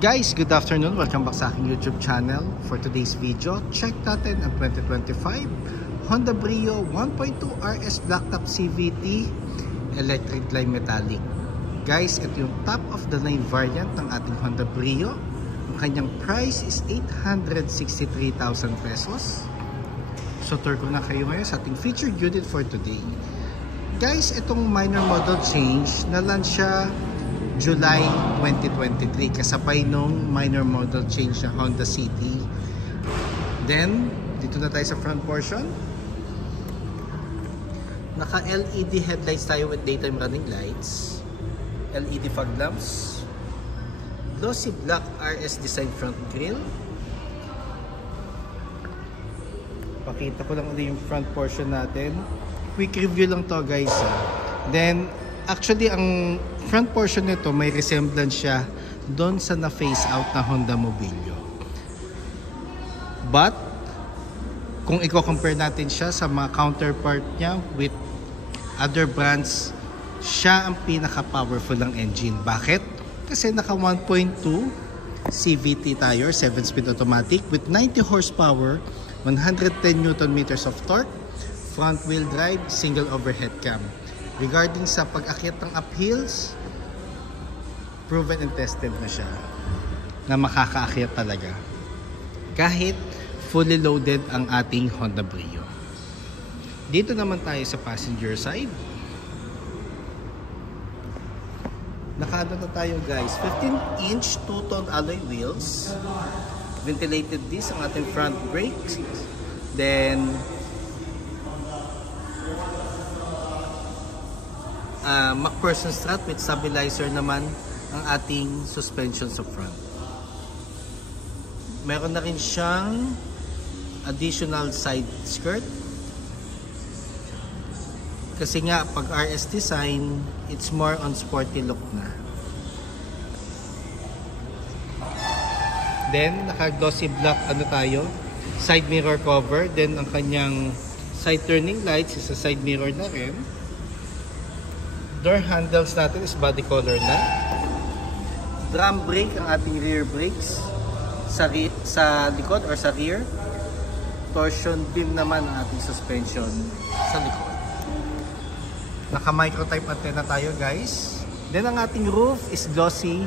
Guys, good afternoon. Welcome back sa aking YouTube channel. For today's video, check natin ang 2025 Honda Brio 1.2 RS Blacktop CVT Electric Glide Metallic. Guys, ito yung top of the line variant ng ating Honda Brio. Ang kanyang price is 863,000 pesos. So tour ko na kayo ngayon sa ating featured unit for today. Guys, itong minor model change na launch siya July 2023 kasabay nung minor model change na Honda City. Then dito na tayo sa front portion. Naka LED headlights tayo with daytime running lights, LED fog lamps, glossy black RS design front grille. Pakita ko lang ulit yung front portion natin. Quick review lang to, guys. Then actually ang front portion nito may resemblance siya doon sa na-face out na Honda Mobilio. But kung i-compare natin siya sa mga counterpart niya with other brands, siya ang pinaka-powerful ng engine. Bakit? Kasi naka 1.2 CVT tayo, 7-speed automatic with 90 horsepower, 110 Nm of torque, front wheel drive, single overhead cam. Regarding sa pag-akyat ng uphills, proven and tested na siya na makakaakyat talaga kahit fully loaded ang ating Honda Brio. Dito naman tayo sa passenger side. Nakaano na tayo, guys, 15-inch two-tone alloy wheels, ventilated disc ang ating front brakes, then MacPherson strut with stabilizer naman ang ating suspension sa front. Meron na rin siyang additional side skirt. Kasi nga pag RS design, it's more on sporty look na. Then naka-glossy black tayo, side mirror cover. Then ang kanyang side turning lights is a side mirror na rin. Door handles natin is body color na. Drum brake ang ating rear brakes sa likod or sa rear. Torsion beam naman ang ating suspension sa likod. Naka micro type antenna tayo, guys. Then ang ating roof is glossy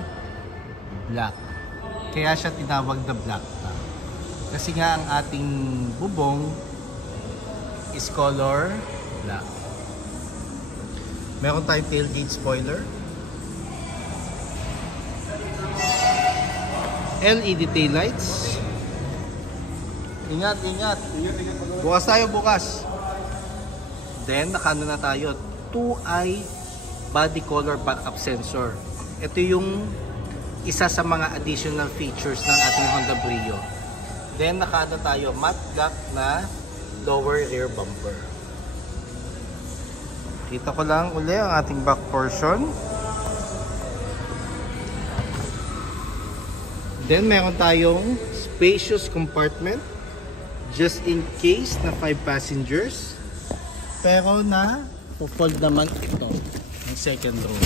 black. Kaya siya tinawag na black top. Kasi nga ang ating bubong is color black. Meron tayong tailgate spoiler, LED taillights. Ingat, ingat. Bukas tayo, bukas. Then nakaano na tayo, 2-eye body color backup sensor. Ito yung isa sa mga additional features ng ating Honda Brio. Then nakaano tayo, matte black na lower rear bumper. Kita ko lang uli ang ating back portion. Then meron tayong spacious compartment just in case na 5 passengers. Pero na fold naman ito ang second row.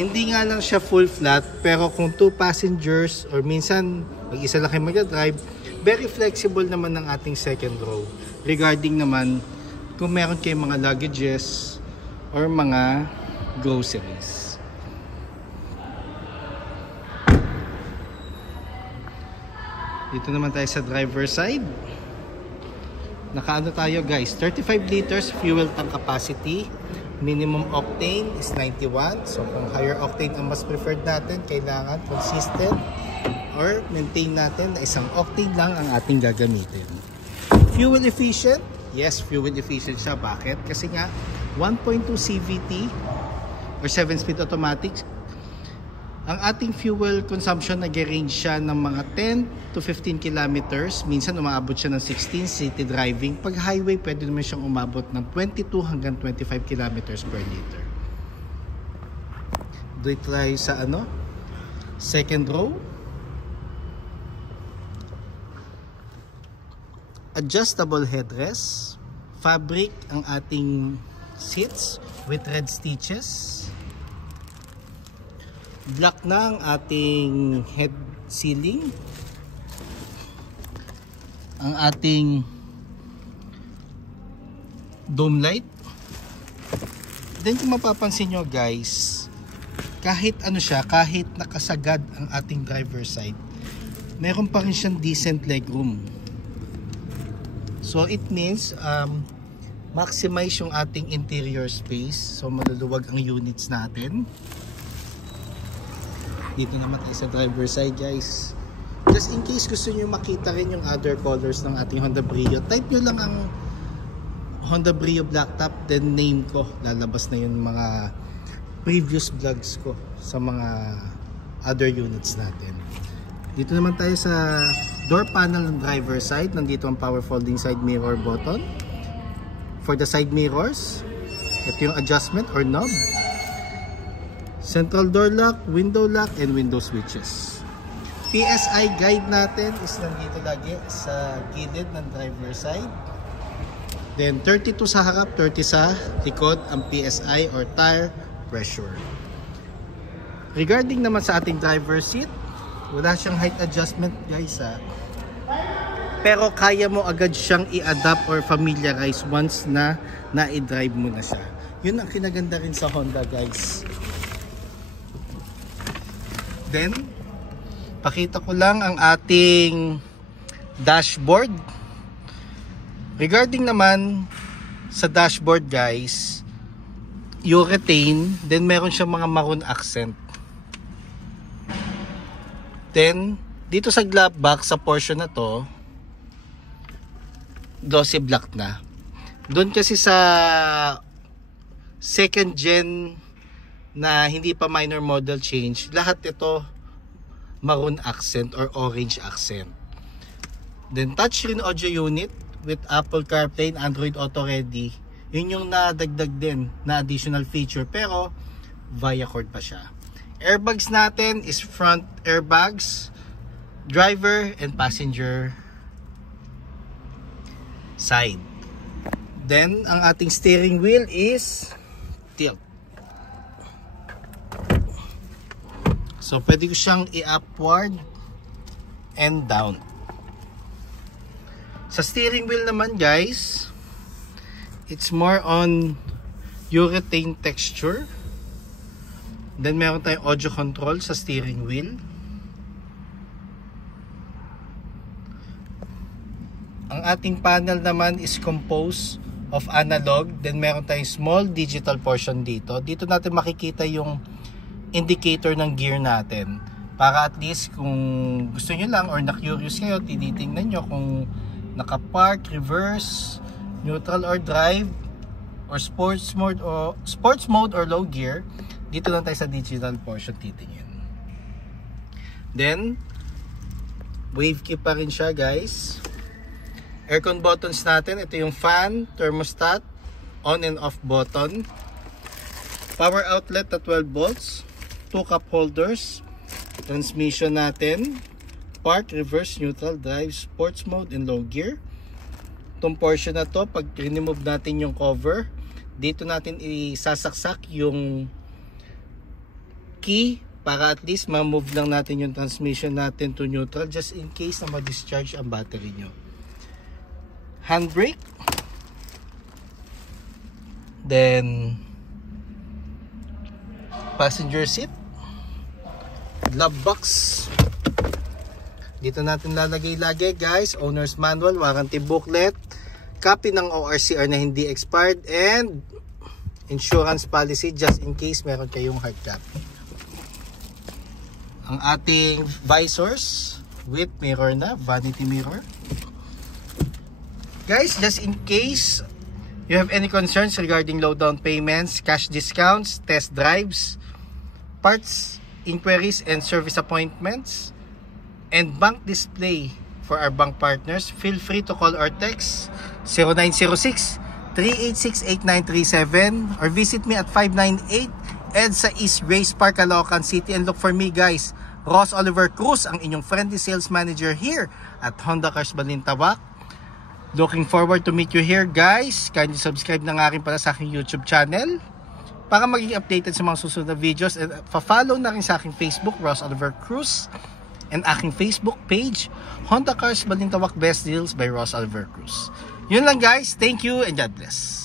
Hindi nga lang siya full flat, pero kung 2 passengers or minsan mag-isa lang kayo mag-drive, very flexible naman ang ating second row. Regarding naman kung meron kayong mga luggages or mga groceries. Dito naman tayo sa driver side. Nakaano tayo, guys, 35 liters fuel tank capacity. Minimum octane is 91. So kung higher octane ang mas preferred natin, kailangan consistent or maintain natin na isang octane lang ang ating gagamitin. Fuel efficient. Yes, fuel efficient siya. Bakit? Kasi nga 1.2 CVT or 7-speed automatic. Ang ating fuel consumption nag-range siya ng mga 10 to 15 kilometers. Minsan umaabot siya ng 16 city driving. Pag highway, pwede naman siyang umabot ng 22 hanggang 25 kilometers per liter. Dito tayo sa second row. Adjustable headrest, fabric ang ating seats with red stitches, Black na ang ating head ceiling. Ang ating dome light. Then kung mapapansin nyo guys, kahit ano siya, kahit nakasagad ang ating driver side, meron pa rin siyang decent legroom. So it means maximize yung ating interior space. So maluluwag ang units natin. Dito naman tayo sa driver side guys. Just in case gusto nyo makita rin yung other colors ng ating Honda Brio, type nyo lang ang Honda Brio Blacktop, then name ko. Lalabas na yung mga previous vlogs ko sa mga other units natin. Dito naman tayo sa door panel ng driver side. Nandito ang power folding side mirror button. For the side mirrors, ito yung adjustment or knob. Central door lock, window lock, and window switches. PSI guide natin is nandito lagi sa gilid ng driver side. Then 32 sa harap, 30 sa likod ang PSI or tire pressure. Regarding naman sa ating driver seat, wala siyang height adjustment guys ha. Pero kaya mo agad siyang i-adapt or familiarize once na na-i-drive mo na siya. Yun ang kinaganda rin sa Honda guys. Then, pakita ko lang ang ating dashboard. Regarding naman sa dashboard guys, urethane, then meron siyang mga maroon accent. Then, dito sa glove box, sa portion na to, glossy black na. Doon kasi sa second gen na hindi pa minor model change, lahat ito maroon accent or orange accent. Then touchscreen audio unit with Apple CarPlay and Android Auto Ready. Yun yung nadagdag din na additional feature, pero via cord pa siya. Airbags natin is front airbags, driver and passenger side. Then ang ating steering wheel is tilt. So pwede ko siyang i-upward and down. Sa steering wheel naman guys, it's more on urethane texture. Then meron tayong audio control sa steering wheel. Ang ating panel naman is composed of analog. Then meron tayong small digital portion dito. Dito natin makikita yung indicator ng gear natin. Para at least kung gusto nyo lang or na-curious kayo, tinitingnan nyo kung naka-park, reverse, neutral or drive, or sports mode or low gear. Dito lang tayo sa digital portion titingin. Then, wave key pa rin siya guys. Aircon buttons natin, ito yung fan, thermostat, on and off button. Power outlet na 12 volts. 2 cup holders. Transmission natin, park, reverse, neutral, drive, sports mode, and low gear. Itong portion na to, pag remove natin yung cover, dito natin isasaksak yung key para at least ma-move lang natin yung transmission natin to neutral just in case na ma-discharge ang battery nyo. Handbrake. Then passenger seat, glove box. Dito natin lalagay lagi guys, owner's manual, warranty booklet, copy ng ORCR na hindi expired, and insurance policy just in case meron kayong hard copy. Ang ating visors with mirror na, vanity mirror. Guys, just in case you have any concerns regarding low down payments, cash discounts, test drives, parts inquiries and service appointments, and bank display for our bank partners, feel free to call or text 0906-386-8937 or visit me at 598 EDSA East Grace Park, Caloocan City, and look for me guys, Ross Oliver Cruz, ang inyong friendly sales manager here at Honda Cars Balintawak. Looking forward to meet you here guys. Kindly subscribe na nga rin pala sa aking YouTube channel. para maging updated sa mga susunod na videos. And pa-follow na rin sa aking Facebook, Ross Oliver Cruz, and aking Facebook page, Honda Cars Balintawak Best Deals by Ross Oliver Cruz. Yun lang guys, thank you and God bless.